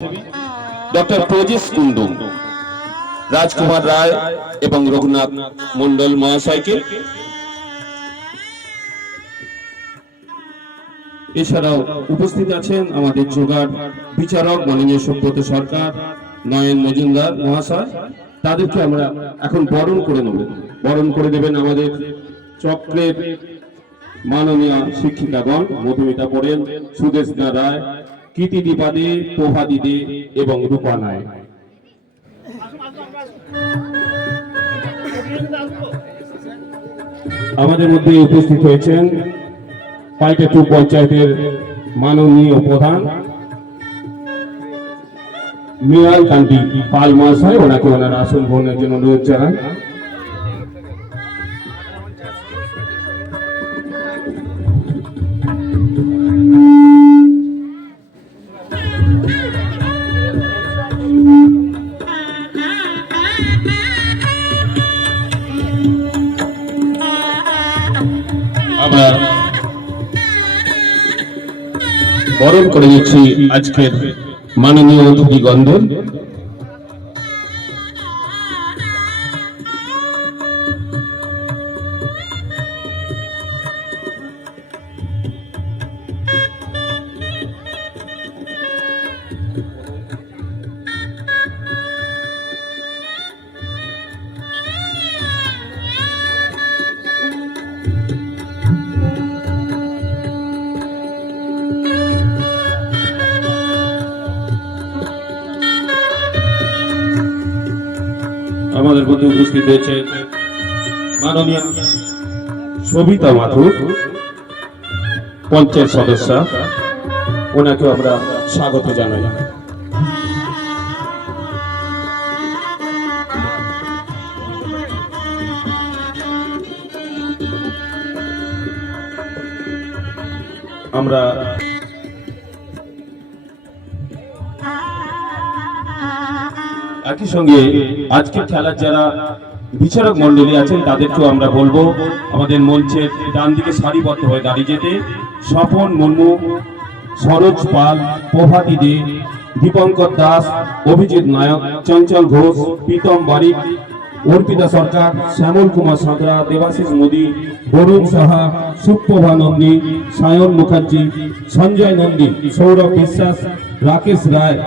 Doctor Prajesh Kundu, রাজকুমার রায় এবং রঘুনাথ মন্ডল মহাশয়কে, এছাড়াও উপস্থিত আছেন আমাদের যোগার বিচারক মাননীয় সুব্রত সরকার, নয়ন মজুমদার মহাশয়। তাদেরকে আমরা এখন বরণ করে নেব। বরণ করে দেবেন আমাদের চক্রের মাননীয় শিক্ষিকাগণ মধুমিতা পড়েন, সুদেশনা রায়, কীর্তি দীপাদে, প্রভা দিদে এবং রূপা নায়। আমাদের মধ্যে উপস্থিত হয়েছেন পাইটেটু পঞ্চায়েতের মাননীয় প্রধান মিয়াল কান্তি পাল মহাশয়, ওনাকে ওনার আসন গ্রহণের জন্য অনুরোধ জানাই। আমরা বরণ করে দিচ্ছি আজকের মাননীয় অতিথিগণদের। আমাদের মধ্যে উপস্থিত হয়েছে মাননীয় সবিতা মাথুর, পঞ্চায়েত সদস্য, ওনাকে আমরা স্বাগত জানাই। আমরা একই সঙ্গে আজকের খেলার যারা বিচারক মন্ডলী আছেন তাদেরকেও আমরা বলবো আমাদের মঞ্চের ডান দিকে সারিবদ্ধ হয়ে দাঁড়িয়ে যেতে। স্বপন মুর্মু, সরোজ পাল, প্রভাতী দে, দীপঙ্কর দাস, অভিজিৎ নায়ক, চঞ্চল ঘোষ, প্রীতম বারিক, অর্পিতা সরকার, শ্যামল কুমার সাঁতরা, দেবাশিস মোদী, বরুণ সাহা, সুপ্রভা নন্দী, সায়ন মুখার্জি, সঞ্জয় নন্দী, সৌরভ বিশ্বাস, রাকেশ রায়,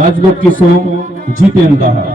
রাজলক্ষ্মী সোম, জিতেন দাহা।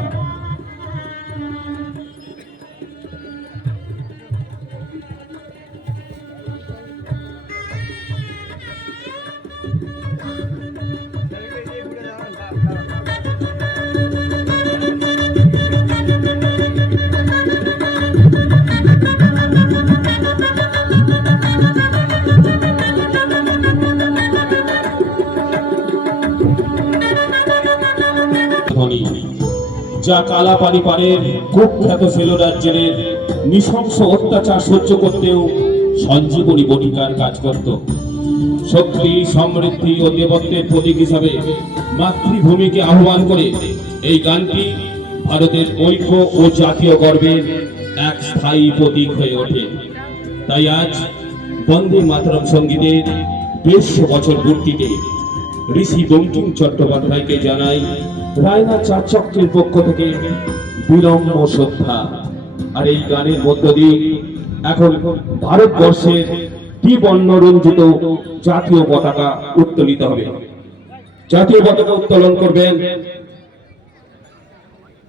যা কালাপানি পারের কুখ্যাত সেলোডার জেলের নৃশংস অত্যাচার সহ্য করতেও সঞ্জীবনী বটিকার কাজ করত। শক্তি, সমৃদ্ধি ও দেবত্বের প্রতীক হিসাবে মাতৃভূমিকে আহ্বান করে এই গানটি ভারতের ঐক্য ও জাতীয় গর্বের এক স্থায়ী প্রতীক হয়ে ওঠে। তাই আজ বন্দে মাতরম সঙ্গীতের 150 বছর পূর্তিতে ঋষি বঙ্কিম চট্টোপাধ্যায়কে জানাই রায়না চার চক্রের পক্ষ থেকে বিনম্র শ্রদ্ধা। আর এই গানের মধ্য দিয়ে এখন ভারতবর্ষের ত্রিবর্ণ রঞ্জিত জাতীয় পতাকা উত্তোলিত হবে। জাতীয় পতাকা উত্তোলন করবেন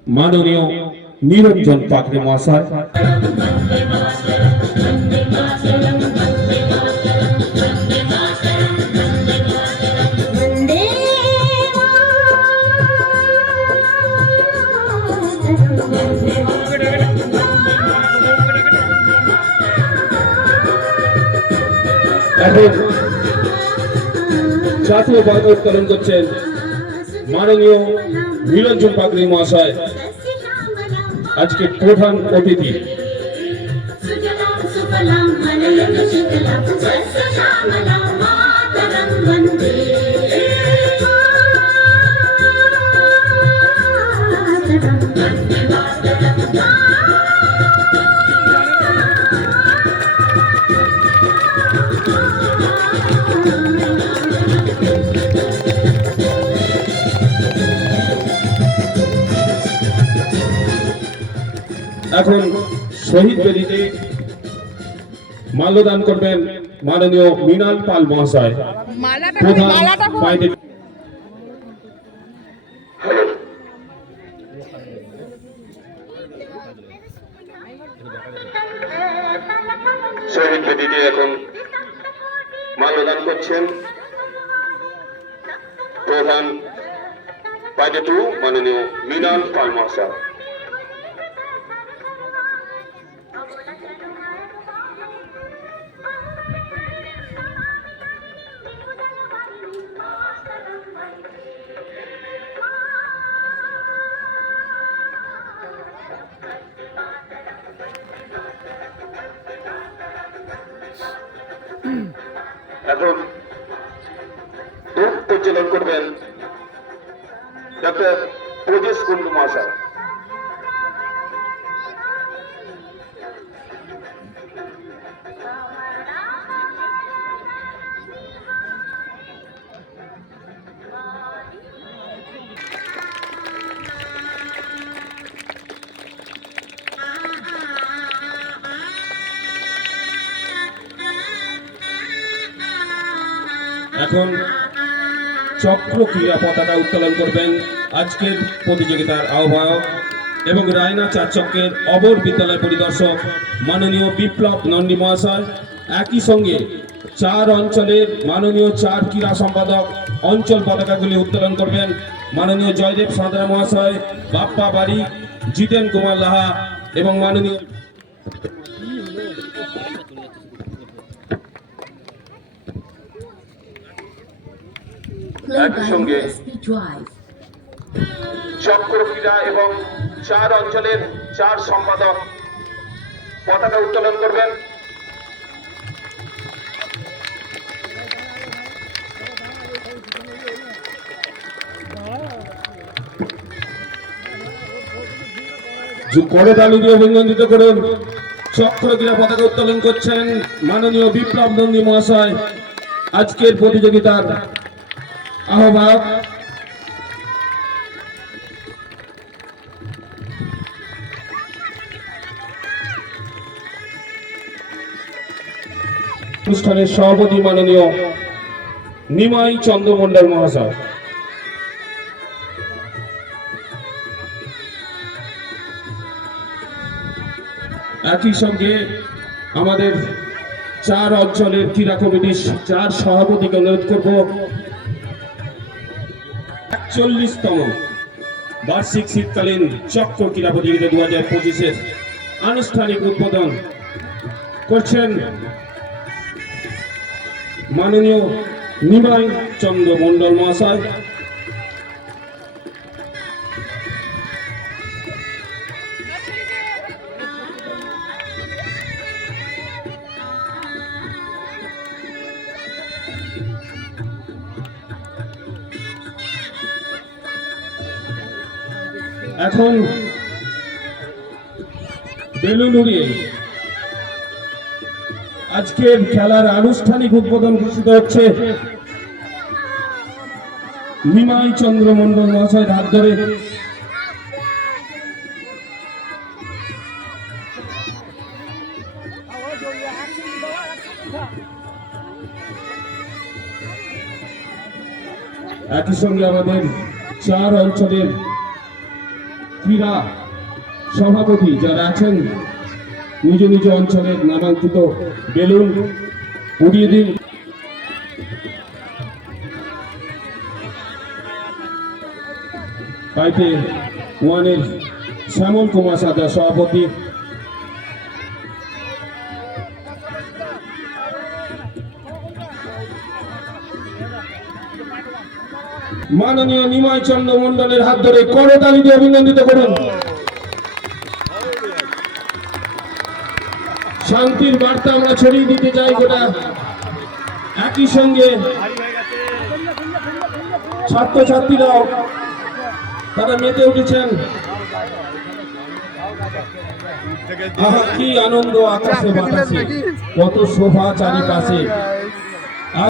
মাননীয় নিরঞ্জন পাকড়ে মহাশয়। জাতীয় পতাকা উত্তোলন করছেন মাননীয় নিরঞ্জন পাকড়ে মহাশয়, আজকে প্রধান অতিথি। এখন শহীদ বেদিতে মাল্যদান করবেন মাননীয় মৃণাল পাল মহাশয়। প্রধান বাইরে শহীদ বেদিতে এখন মাল্যদান করছেন প্রধান বাইরে মাননীয় মৃণাল পাল মহাশয়। এখন পরিচালন করবেন ডক্টর প্রদেশ কুন্ডু মহাশয়। এখন চক্র ক্রীড়া পতাকা উত্তোলন করবেন আজকের প্রতিযোগিতার আহ্বায়ক এবং রায়না চারচক্রের অবর বিদ্যালয় পরিদর্শক মাননীয় বিপ্লব নন্দী মহাশয়। একই সঙ্গে 4 অঞ্চলের মাননীয় 4 ক্রীড়া সম্পাদক অঞ্চল পতাকাগুলি উত্তোলন করবেন মাননীয় জয়দেব সাঁতরা মহাশয়, বাপ্পা বাড়ি, জিতেন কুমার লাহা এবং মাননীয় একই সঙ্গে চক্র ক্রীড়া এবং 4 অঞ্চলের 4 সম্পাদক পতাকা উত্তোলন করবেন। করতালি দিয়ে অভিনন্দিত করুন। চক্র ক্রীড়া পতাকা উত্তোলন করছেন মাননীয় বিপ্লব নন্দী মহাশয়, আজকের প্রতিযোগিতার আহ্বায়ক। অনুষ্ঠানের সভাপতি মাননীয় নিমাই চন্দ্র মন্ডল মহাশয়। একই সঙ্গে আমাদের 4 অঞ্চলের ক্রীড়া কমিটির 4 সভাপতিকে অনুরোধ করব 41তম বার্ষিক শীতকালীন চক্র ক্রীড়া প্রতিযোগিতা 2025-এর আনুষ্ঠানিক উদ্বোধন করছেন মাননীয় নিমাই চন্দ্র মন্ডল মহাশয়। এখন বেলুন উড়িয়ে আজকের খেলার আনুষ্ঠানিক উদ্বোধন ঘোষিত হচ্ছে নিমাই চন্দ্র মন্ডল মহাশয়ের হাত ধরে। একই সঙ্গে আমাদের 4 অঞ্চলের ক্রীড়া সভাপতি যারা আছেন নিজ নিজ অঞ্চলের নামাঙ্কিত বেলুন উড়িয়ে দিন। পাইতে 1-এর শ্যামল কুমার সাদা সভাপতি, মাননীয় নিমাই চন্দ্র মন্ডলের হাত ধরে করতালি দিয়ে অভিনন্দিত করুন। শান্তির বার্তা আমরা ছড়িয়ে দিতে চাই গোটা। একই সঙ্গে ছাত্রছাত্রীরাও তারা মেতে উঠেছেন। কি আনন্দ আকাশে বাতাসে, কত শোভা চারিপাশে।